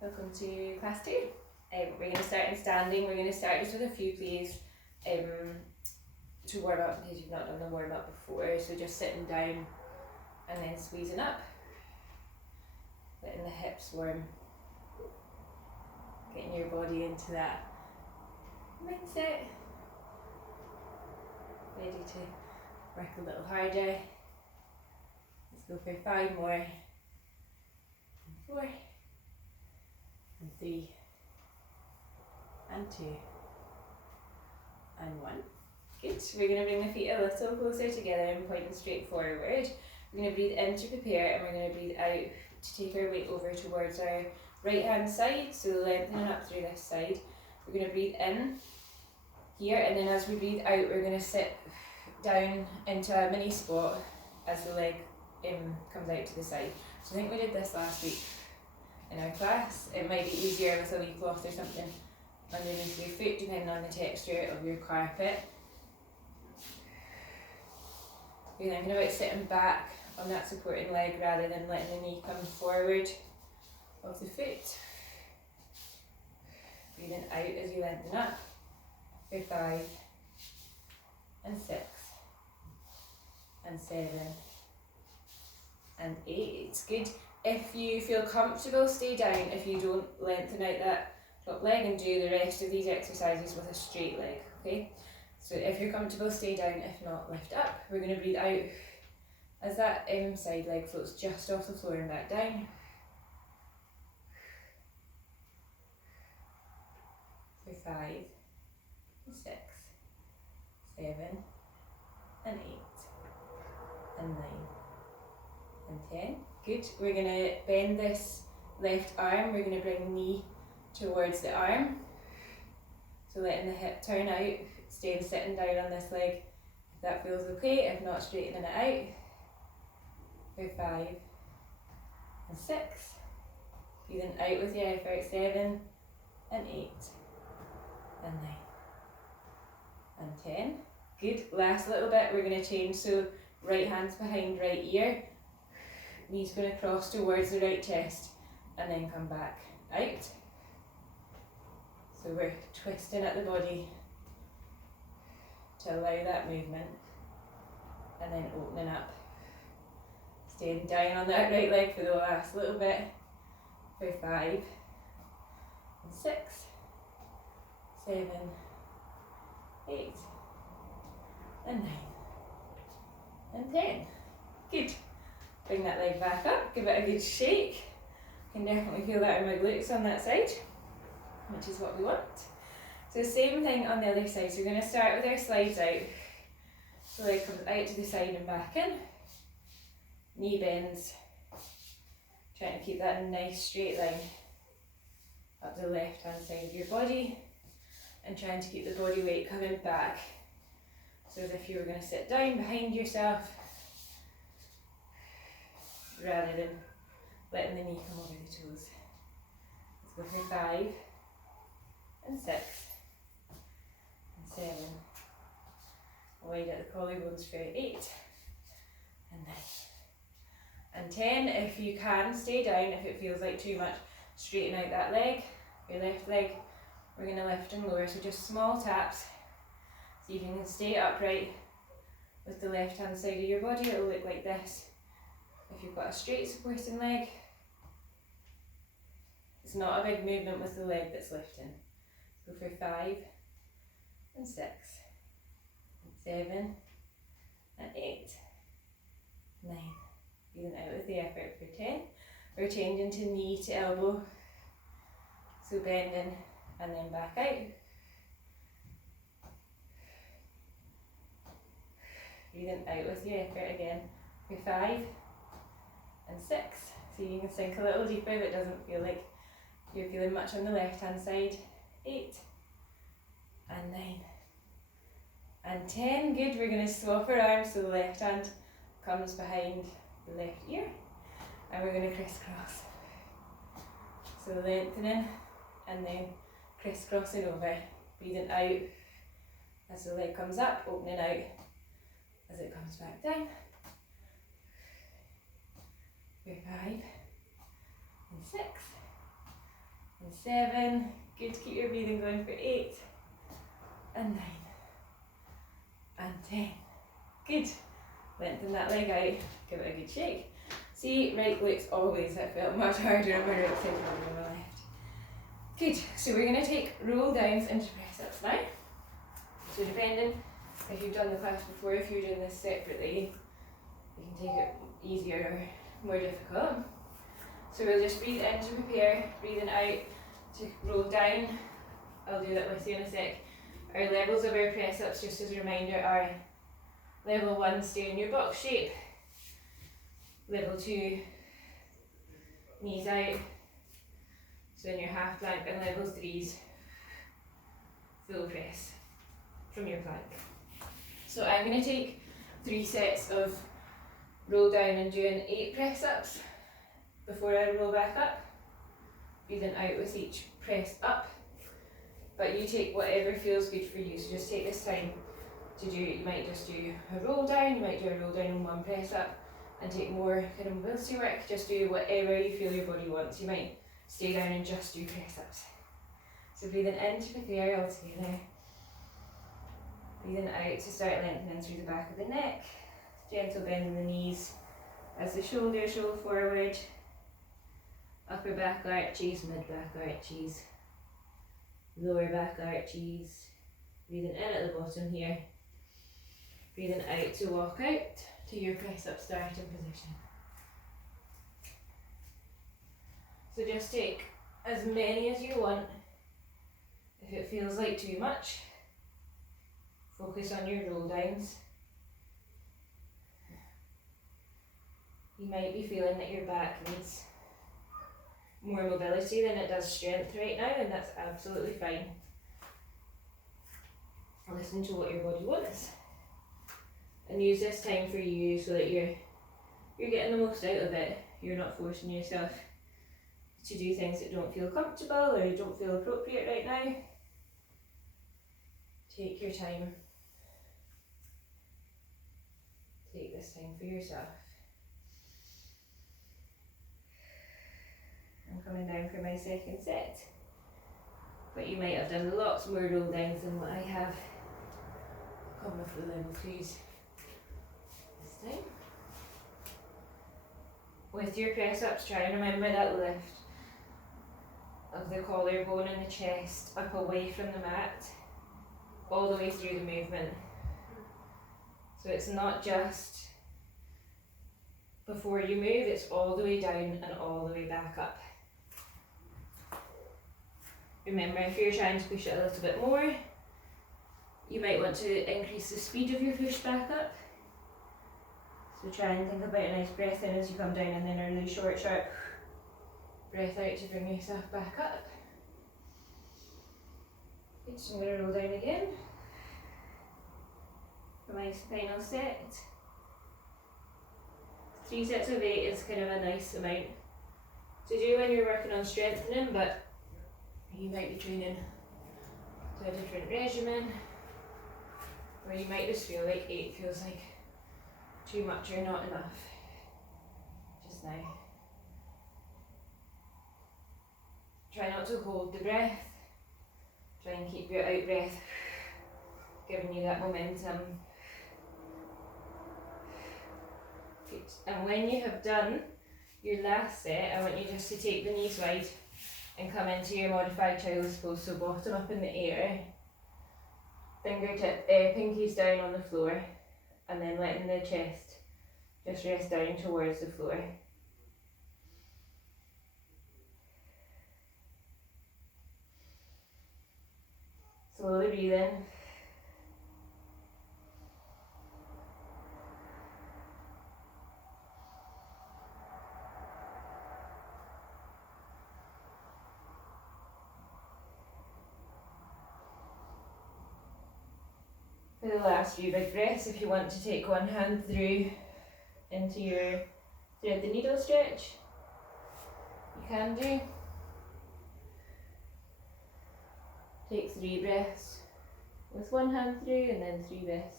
Welcome to class 2. We're going to start in standing. We're going to start just with a few plays to warm up because you've not done the warm up before. So just sitting down and then squeezing up, letting the hips warm, getting your body into that mindset, ready to work a little harder. Let's go for 5 more, and 4, and 3, and 2, and 1. Good. We're going to bring the feet a little closer together and pointing straight forward. We're going to breathe in to prepare, and we're going to breathe out to take our weight over towards our right hand side, so lengthening up through this side. We're going to breathe in here, and then as we breathe out, we're going to sit down into a mini squat as the leg comes out to the side. So I think we did this last week in our class. It might be easier with a wee cloth or something underneath your foot, depending on the texture of your carpet. You're thinking about sitting back on that supporting leg rather than letting the knee come forward of the foot. Breathing out as you lengthen up for 5, and 6, and 7, and 8. Good. If you feel comfortable, stay down if you don't lengthen out that top leg, and do the rest of these exercises with a straight leg, okay? So if you're comfortable, stay down. If not, lift up. We're going to breathe out as that side leg floats just off the floor and back down. For 5, and 6, 7, and 8, and 9, and 10. Good. We're going to bend this left arm. We're going to bring knee towards the arm. So letting the hip turn out, staying sitting down on this leg if that feels okay. If not, straightening it out. For 5, and 6. Breathing out with your effort. 7, and 8, and 9, and 10. Good. Last little bit, we're going to change. So right hand's behind right ear. Knees going to cross towards the right chest and then come back out. So we're twisting at the body to allow that movement, and then opening up. Staying down on that right leg for the last little bit. For 5, and 6, 7, 8, and 9, and 10. Good. Bring that leg back up, give it a good shake. Can definitely feel that in my glutes on that side, which is what we want. So same thing on the other side. So we're going to start with our slides out. The leg comes out to the side and back in. Knee bends. Trying to keep that nice straight line up the left hand side of your body, and trying to keep the body weight coming back. So as if you were going to sit down behind yourself, rather than letting the knee come over the toes. Let's go for 5, and 6, and 7. Wide at the collarbones for 8, and 9, and 10. If you can, stay down. If it feels like too much, straighten out that leg, your left leg. We're going to lift and lower, so just small taps. See if you can stay upright with the left hand side of your body. It will look like this. If you've got a straight supporting leg, it's not a big movement with the leg that's lifting. Go for 5, and 6, and 7, and 8, 9. Breathing out with the effort for 10. We're changing to knee to elbow. So bending and then back out. Breathing out with your effort again for 5, and 6. So you can sink a little deeper if it doesn't feel like you're feeling much on the left hand side. 8, and 9, and 10. Good. We're going to swap our arms so the left hand comes behind the left ear, and we're going to crisscross. So lengthening and then crisscrossing over. Breathing out as the leg comes up, opening out as it comes back down. For 5, and 6, and 7. Good, keep your breathing going for 8 and 9 and 10. Good. Lengthen that leg out, give it a good shake. See, right glutes always, that felt much harder on my right side than on my left. Good, so we're going to take roll downs into press ups now. So depending if you've done the class before, if you're doing this separately, you can take it easier or more difficult. So we'll just breathe in to prepare, breathing out to roll down. I'll do that with you in a sec. Our levels of our press ups, just as a reminder, are level 1, stay in your box shape. Level 2, knees out, so in your half plank, and level 3's full press from your plank. So I'm going to take 3 sets of roll down and doing 8 press ups before I roll back up, breathing out with each press up. But you take whatever feels good for you, so just take this time to do, you might just do a roll down, you might do a roll down and 1 press up, and take more kind of mobility work. Just do whatever you feel your body wants. You might stay down and just do press ups. So breathing in to prepare all together. Breathing out to start lengthening through the back of the neck. Gentle bend in the knees as the shoulders roll forward. Upper back arches, mid back arches, lower back arches. Breathing in at the bottom here. Breathing out to walk out to your press up starting position. So just take as many as you want. If it feels like too much, focus on your roll downs. You might be feeling that your back needs more mobility than it does strength right now, and that's absolutely fine. Listen to what your body wants. And use this time for you so that you're getting the most out of it. You're not forcing yourself to do things that don't feel comfortable or don't feel appropriate right now. Take your time. Take this time for yourself. I'm coming down for my second set. But you might have done lots more roll downs than what I have. Come with the level 2s. Time. With your press ups, try and remember that lift of the collarbone and the chest up away from the mat, all the way through the movement. So it's not just before you move, it's all the way down and all the way back up. Remember, if you're trying to push it a little bit more, you might want to increase the speed of your push back up. So try and think about a nice breath in as you come down, and then a really short, sharp breath out to bring yourself back up. Good, so I'm going to roll down again for my final set. 3 sets of 8 is kind of a nice amount to do when you're working on strengthening, but you might be training to a different regimen, or you might just feel like 8 feels like too much or not enough just now. Try not to hold the breath. Try and keep your out breath giving you that momentum. Good. And when you have done your last set, I want you just to take the knees wide and come into your modified child's pose, so bottom up in the air, pinkies down on the floor, and then letting the chest just rest down towards the floor. Slowly breathe in. For the last few big breaths, if you want to take one hand through into your thread the needle stretch, you can do. Take 3 breaths with one hand through, and then 3 breaths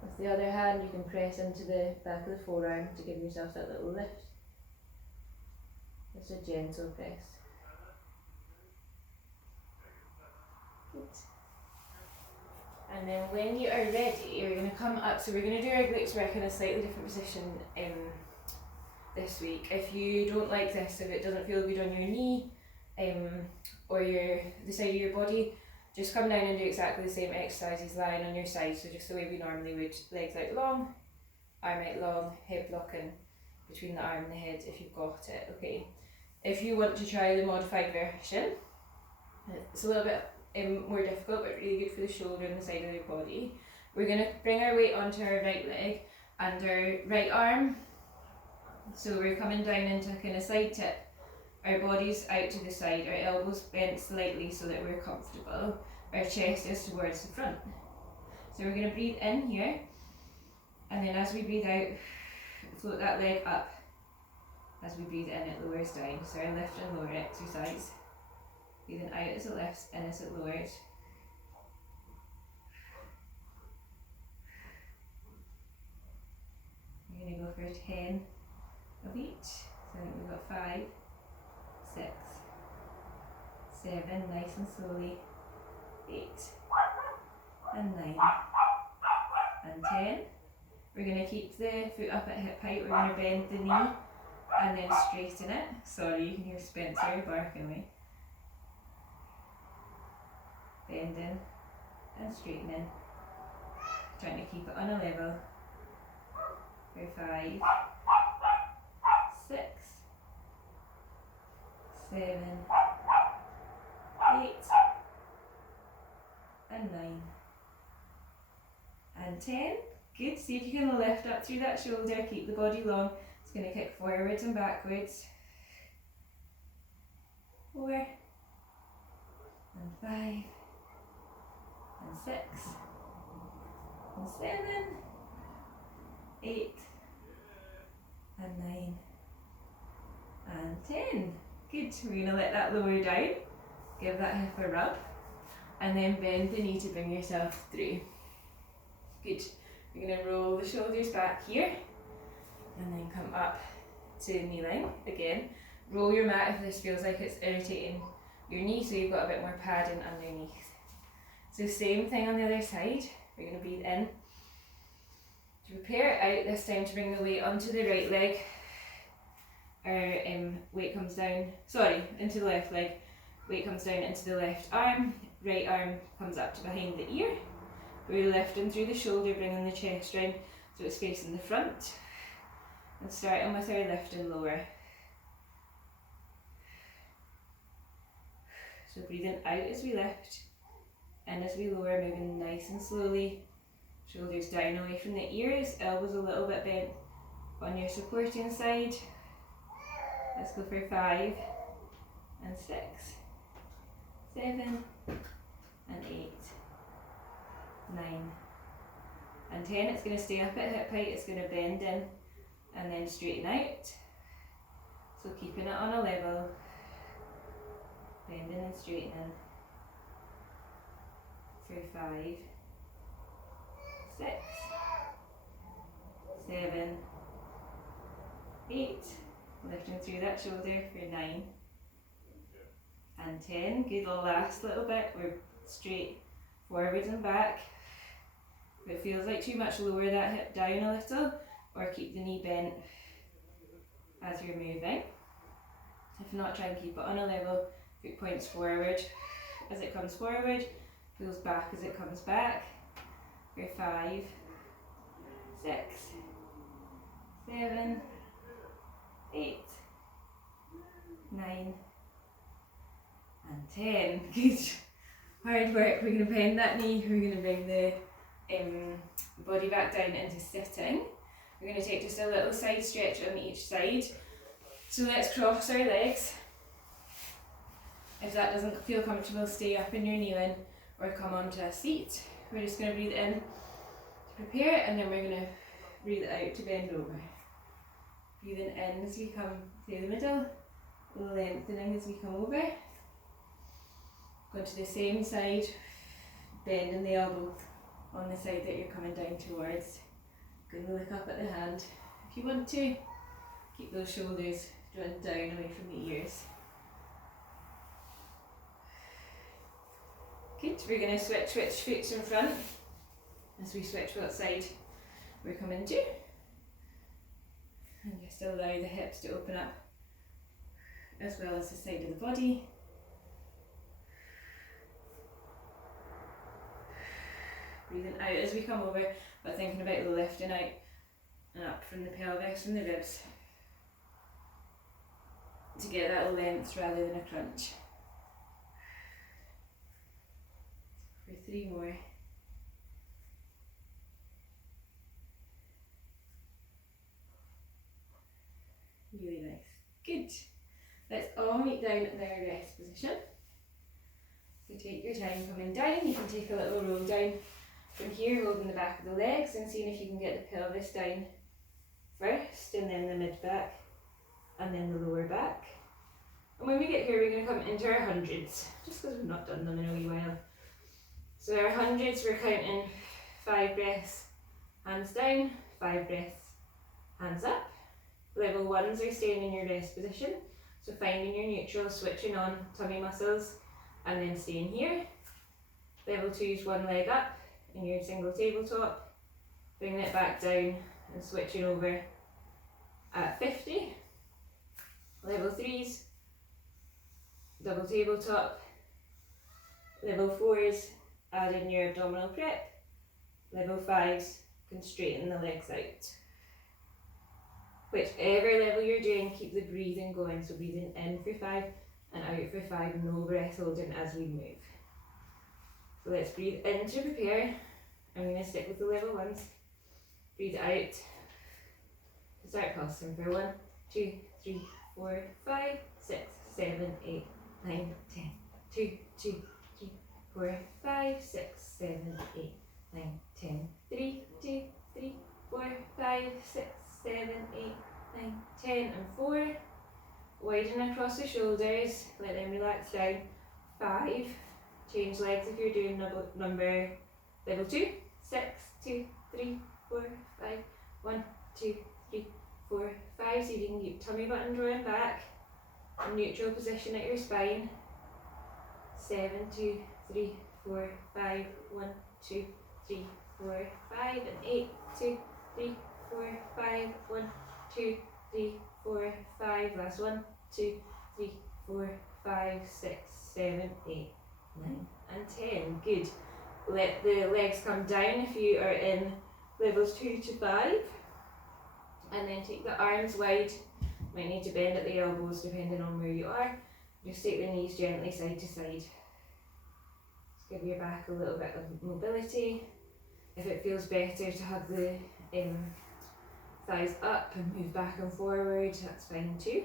with the other hand. You can press into the back of the forearm to give yourself that little lift. Just a gentle press. Good. And then when you are ready, you're going to come up. So we're going to do our glutes work in a slightly different position this week. If you don't like this, if it doesn't feel good on your knee or the side of your body, just come down and do exactly the same exercises lying on your side. So just the way we normally would, legs out long, arm out long, head blocking between the arm and the head if you've got it, okay? If you want to try the modified version, it's a little bit more difficult but really good for the shoulder and the side of your body. We're going to bring our weight onto our right leg and our right arm. So we're coming down into a kind of side tip. Our body's out to the side, our elbows bent slightly so that we're comfortable. Our chest is towards the front. So we're going to breathe in here, and then as we breathe out, float that leg up. As we breathe in, it lowers down. So our lift and lower exercise. Breathing out as it lifts, in as it lowers. We're going to go for 10 of each. So I think we've got 5, 6, 7, nice and slowly, 8, and 9, and 10. We're going to keep the foot up at hip height. We're going to bend the knee and then straighten it. Sorry, you can hear Spencer barking away. Bending and straightening. Trying to keep it on a level. For 5, 6, 7, 8, and 9, and 10. Good. See if you can lift up through that shoulder, keep the body long. It's going to kick forwards and backwards. 4, and 5, and 6, and 7, 8, and 9, and 10. Good. We're going to let that lower down. Give that hip a rub. And then bend the knee to bring yourself through. Good. We're going to roll the shoulders back here. And then come up to kneeling again. Roll your mat if this feels like it's irritating your knee, so you've got a bit more padding underneath. So same thing on the other side. We're going to breathe in. To prepare it out, this time to bring the weight onto the right leg. Our weight comes down, into the left leg. Weight comes down into the left arm. Right arm comes up to behind the ear. We're lifting through the shoulder, bringing the chest round so it's facing the front. And starting with our lift and lower. So breathing out as we lift, in as we lower, moving nice and slowly. Shoulders down away from the ears, elbows a little bit bent on your supporting side. Let's go for 5, and 6, 7, and 8, 9, and 10. It's going to stay up at hip height, it's going to bend in and then straighten out. So keeping it on a level, bending and straightening. For 5, 6, 7, 8, lifting through that shoulder for 9, and 10. Good, the last little bit, we're straight forwards and back. If it feels like too much, lower that hip down a little, or keep the knee bent as you're moving. If not, try and keep it on a level. Foot points forward as it comes forward, pulls back as it comes back. For 5, 6, 7, 8, 9, and 10. Good. Hard work. We're going to bend that knee. We're going to bring the body back down into sitting. We're going to take just a little side stretch on each side. So let's cross our legs. If that doesn't feel comfortable, stay up in your kneeling or come onto a seat. We're just going to breathe in to prepare it, and then we're going to breathe out to bend over. Breathing in as we come through the middle, lengthening as we come over. Go to the same side, bending the elbow on the side that you're coming down towards. Going to look up at the hand. If you want to, keep those shoulders drawn down away from the ears. Good, we're going to switch which foot's in front as we switch what side we're coming to. And just allow the hips to open up as well as the side of the body. Breathing out as we come over, but thinking about the lifting out and up from the pelvis and the ribs to get that length rather than a crunch. For 3 more. Really nice. Good. Let's all meet down in our rest position. So take your time coming down. You can take a little roll down from here, holding the back of the legs and seeing if you can get the pelvis down first, and then the mid back, and then the lower back. And when we get here, we're going to come into our hundreds, just because we've not done them in a wee while. So our hundreds, we're counting 5 breaths, hands down, 5 breaths, hands up. Level 1s are staying in your rest position, so finding your neutral, switching on tummy muscles, and then staying here. Level 2s, 1 leg up in your single tabletop, bringing it back down and switching over at 50. Level 3s, double tabletop. Level 4s, add in your abdominal prep. Level 5s, can straighten the legs out. Whichever level you're doing, keep the breathing going. So breathing in for 5 and out for 5, no breath holding as we move. So let's breathe in to prepare. I'm going to stick with the level 1s. Breathe out. Start pulsing for 1, 2, 3, 4, 5, 6, 7, 8, 9, 10. 2, 2, 3, 4, 5, 6, 7, 8, 9, 10. 3, 2, 3, 4, 5, 6, 7, 8, 9, 10, and 4. Widen across the shoulders, let them relax down. 5. Change legs if you're doing number level 2. 6, 2, 3, 4, 5. 1, 2, 3, 4, 5. So you can keep tummy button drawing back. Neutral position at your spine. 7, 2, 3, 4, 5. 1, 2, 3, 4, 5. And 8, 2, 3, 4, 5. 1, 2, 3, 4, 5. Last 1, 2, 3, 4, 5, 6, 7, 8, 9, and 10. Good. Let the legs come down if you are in levels 2 to 5. And then take the arms wide. Might need to bend at the elbows depending on where you are. Just take the knees gently side to side. Just give your back a little bit of mobility. If it feels better to have the thighs up and move back and forward, that's fine too.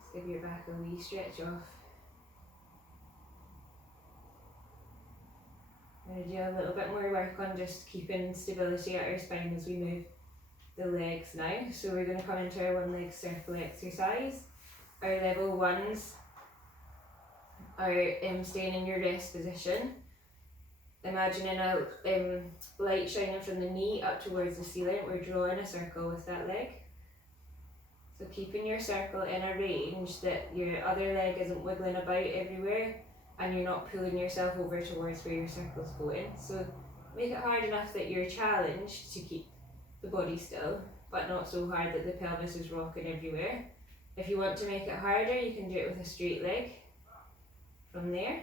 Just give your back a wee stretch off. I'm going to do a little bit more work on just keeping stability at our spine as we move the legs now. So we're going to come into our 1 leg circle exercise. Our level 1s are staying in your rest position. Imagining a light shining from the knee up towards the ceiling. We're drawing a circle with that leg. So keeping your circle in a range that your other leg isn't wiggling about everywhere and you're not pulling yourself over towards where your circle's going. So make it hard enough that you're challenged to keep the body still, but not so hard that the pelvis is rocking everywhere. If you want to make it harder, you can do it with a straight leg from there.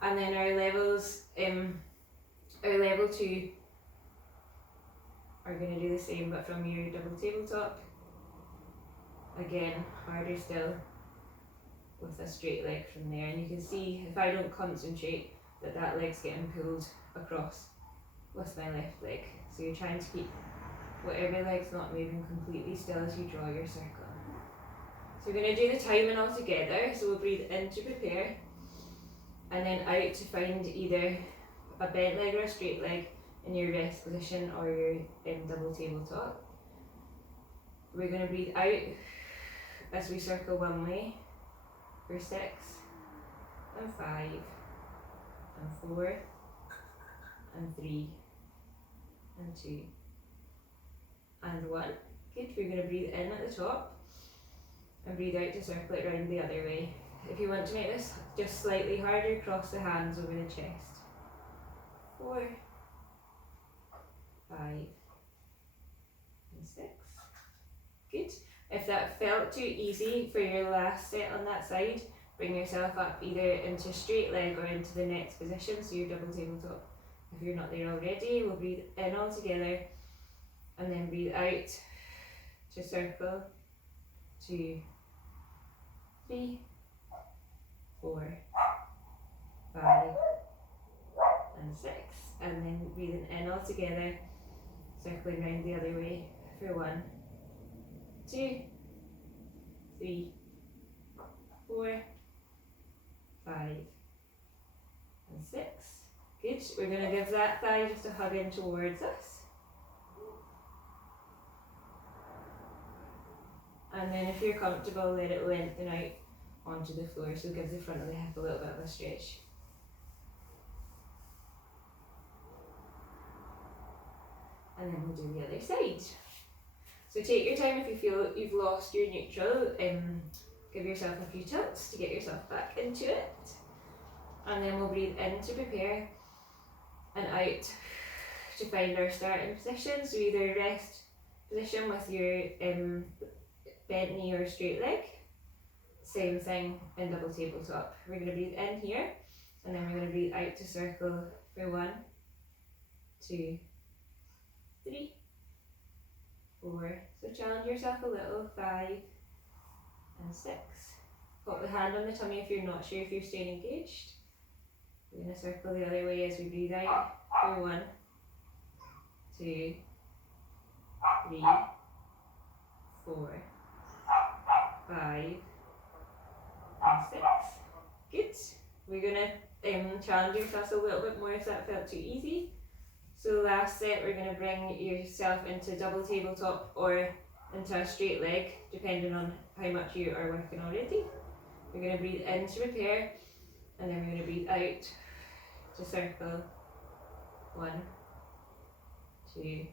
And then our levels, our level 2 are going to do the same, but from your double tabletop. Again, harder still with a straight leg from there. And you can see if I don't concentrate that leg's getting pulled across with my left leg. So you're trying to keep whatever leg's not moving completely still as you draw your circle. So we're going to do the timing all together. So we'll breathe in to prepare, and then out to find either a bent leg or a straight leg in your rest position or your double tabletop. We're going to breathe out as we circle 1 way for 6 and 5 and 4 and 3 and 2 and 1. Good. We're going to breathe in at the top and breathe out to circle it round the other way. if you want to make this just slightly harder, cross the hands over the chest. 4, 5, and 6. Good. If that felt too easy for your last set on that side, bring yourself up either into straight leg or into the next position, so your double tabletop. If you're not there already, we'll breathe in all together and then breathe out to circle. 2, 3, 4, 5, and 6. And then breathing in all together, circling round the other way for 1, 2, 3, 4, 5, and 6. Good. We're going to give that thigh just a hug in towards us. And then if you're comfortable, let it lengthen out onto the floor, so give the front of the hip a little bit of a stretch. And then we'll do the other side. So take your time if you feel you've lost your neutral, give yourself a few tilts to get yourself back into it. And then we'll breathe in to prepare and out to find our starting position. So either rest position with your bent knee or straight leg. Same thing in double tabletop. We're going to breathe in here and then we're going to breathe out to circle for 1, 2, 3, 4. So challenge yourself a little. 5 and 6. Pop the hand on the tummy if you're not sure if you're staying engaged. We're going to circle the other way as we breathe out for 1, 2, 3, 4, 5, and 6. Good. We're going to challenge yourself a little bit more if that felt too easy. So last set, we're going to bring yourself into double tabletop or into a straight leg, depending on how much you are working already. We're going to breathe in to prepare, and then we're going to breathe out to circle. 1, 2,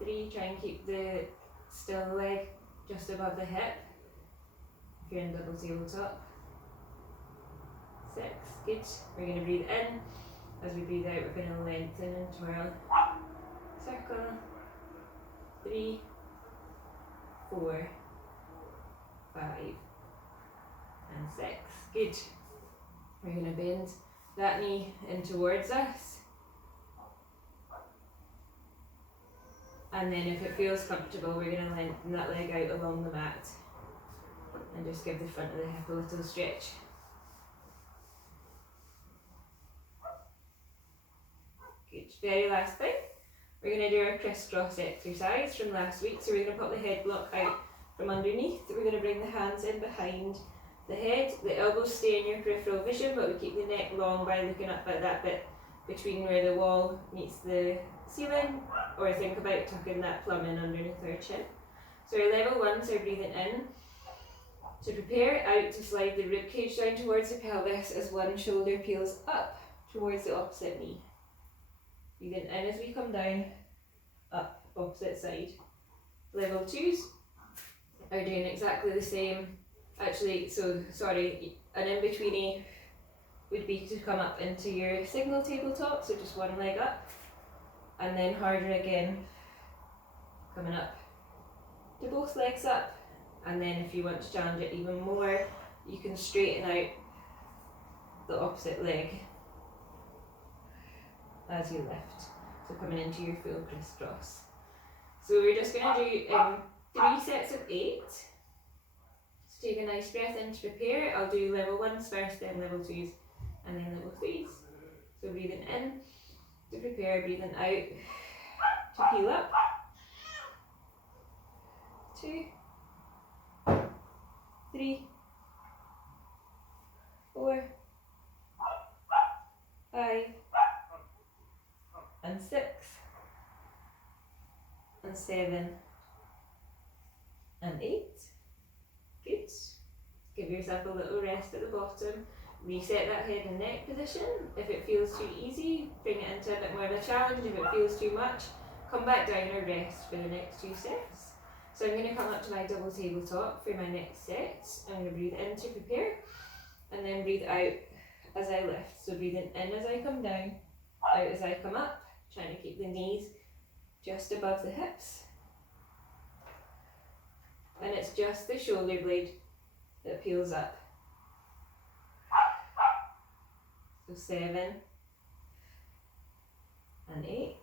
3. Try and keep the still leg just above the hip if you're in double tabletop. 6. Good. We're going to breathe in. As we breathe out, we're going to lengthen and twirl. Circle. 3, 4, 5, and 6. Good. We're going to bend that knee in towards us. And then if it feels comfortable, we're going to lengthen that leg out along the mat and just give the front of the hip a little stretch. Good. Very last thing, we're going to do our crisscross exercise from last week. So we're going to pop the head block out from underneath. We're going to bring the hands in behind the head. The elbows stay in your peripheral vision, but we keep the neck long by looking up at that bit between where the wall meets the ceiling, or think about tucking that plum in underneath our chin. So our level 1, so breathing in to prepare, out to slide the ribcage down towards the pelvis as one shoulder peels up towards the opposite knee. Breathing in as we come down, up, opposite side. Level 2s are doing exactly the same. Actually, so sorry, an in-betweenie would be to come up into your single tabletop, so just one leg up, and then harder again, coming up to both legs up, and then if you want to challenge it even more, you can straighten out the opposite leg as you lift, so coming into your full crisscross. So we're just going to do 3 sets of 8. So take a nice breath in to prepare. I'll do level 1s first, then level 2s, and then level 3s. So breathing in to prepare, breathing out to peel up. 2, 3, 4, 5, and 6, and 7, and 8. Good. Give yourself a little rest at the bottom. Reset that head and neck position. If it feels too easy, bring it into a bit more of a challenge. If it feels too much, come back down or rest for the next 2 sets. So I'm going to come up to my double tabletop for my next set. I'm going to breathe in to prepare and then breathe out as I lift. So breathing in as I come down, out as I come up, trying to keep the knees just above the hips. And it's just the shoulder blade that peels up. So 7 and 8.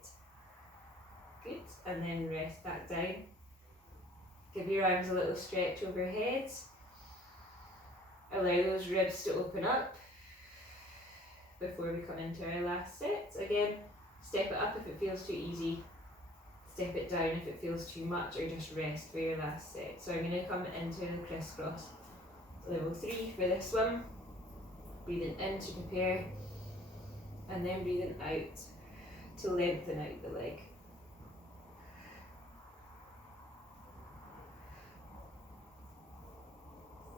Good. And then rest back down. Give your arms a little stretch overhead. Allow those ribs to open up before we come into our last set. Again, step it up if it feels too easy. Step it down if it feels too much, or just rest for your last set. So I'm going to come into the crisscross. Level 3 for this one. Breathing in to prepare, and then breathing out to lengthen out the leg.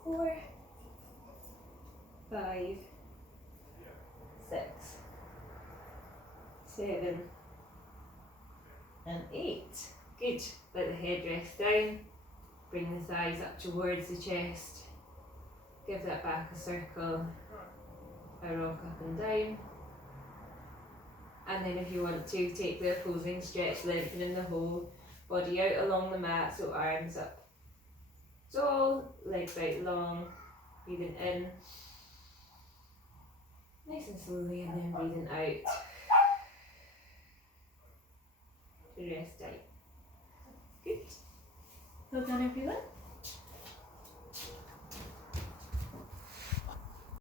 4, 5, 6, 7 and 8. Good. Let the head rest down. Bring the thighs up towards the chest. Give that back a circle. A rock up and down. And then if you want to, take the opposing stretch, lengthening the whole body out along the mat, so arms up tall, legs out long, breathing in, nice and slowly, and then breathing out to rest out. Good. Well done, everyone.